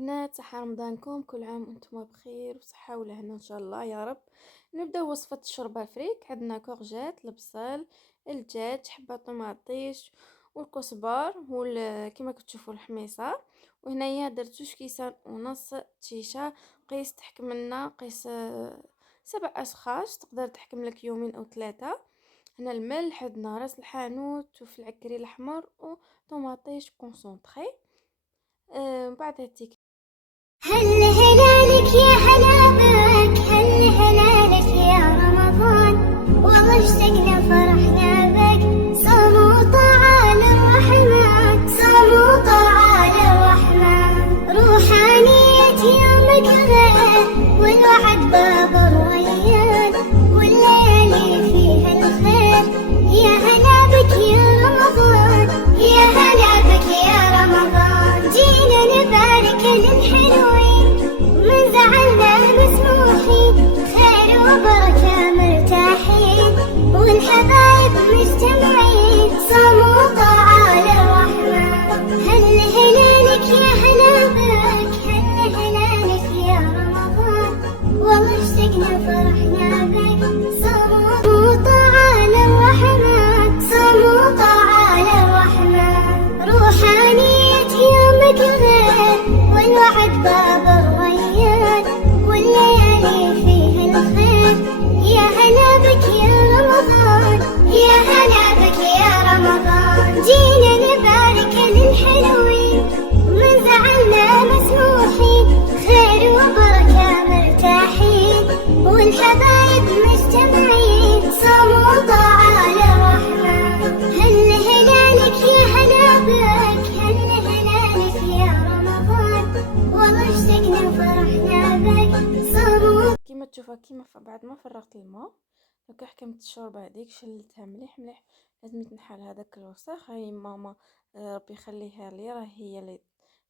البنات، صحة رمضانكم، كل عام وانتم بخير وصحة ولهنا ان شاء الله يا رب. نبداو وصفة الشوربة فريك. عندنا كورجات، البصل، الدجاج، حبة طماطيش والكزبر كما كتشوفوا الحميصة. وهنايا درت 2 كيسان ونص تشيشة. قيس تحكم لنا، قيس 7 اشخاص، تقدر تحكم لك يومين او 3. هنا الملح، عندنا راس الحانوت وفلفل العكري الاحمر وطماطيش كونسونطري. بعد هاتيك. هل هلالك يا هلا بك، هل هلالك يا رمضان، والله اشتقنا فرحنا بك. صوموا طعال الرحمن، صوموا طعال الرحمن، روحانية يومك غير، والوعد باب الريان، والليالي فيها الخير. يا هلا بك يا رمضان، يا هلا بك يا رمضان، جينا نبارك للحلوين، من زعلنا مسموحين، خير وبركة مرتاحين، والحبايب مجتمعين. صوموا طعال الرحمن، هل هلالك يا هلا بك، هل هلالك يا رمضان، والله اشتقنا فرحنا بك. صوموا طعال الرحمن، صوموا طعال الرحمن، روحانية يومك غير، والوعد باب الريان، والليالي فيها الخير. يا هلا بك يا رمضان، يا هلا بك يا رمضان، جينا نبارك للحلوين، من زعلنا مسموحين، خير وبركة مرتاحين، والحبايب مجتمعين. صوموا طعال الرحمن، هل هلالك يا هلا بك، هل هلالك يا رمضان، والله اشتقنا فرحنا بك. صوموا. كيما تشوفوا، كيما بعد ما فرغت الماء دوكا حكمت الشوربه هذيك، شلتها مليح مليح. لازم تنحل هذاك الوسخ. هاي ماما ربي يخليها لي، راه هي اللي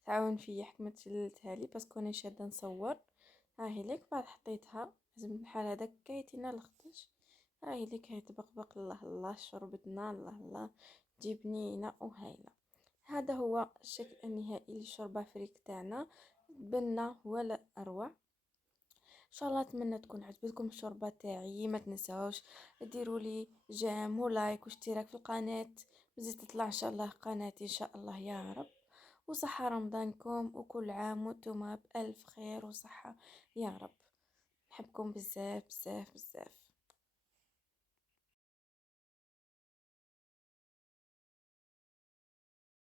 تعاون فيا، حكمت شلتها لي باسكو انا شاده نصور. هاهي ليك بعد حطيتها، لازم نحل هذاك كايتينا لختش. هاهي ليك، هاي تبقبق. الله الله شربتنا، الله الله تجي بنينه وهايله. هذا هو الشكل النهائي للشوربه فريك تاعنا، بنا ولا اروع. ان شاء الله اتمنى تكون عجبتكم الشوربه تاعي. ما تنساوش ديروا لي جيم ولايك واشتراك في القناه، وزيد تطلع ان شاء الله قناتي ان شاء الله يا رب. وصحه رمضانكم، وكل عام وانتم بالف خير وصحه يا رب. نحبكم بزاف بزاف بزاف.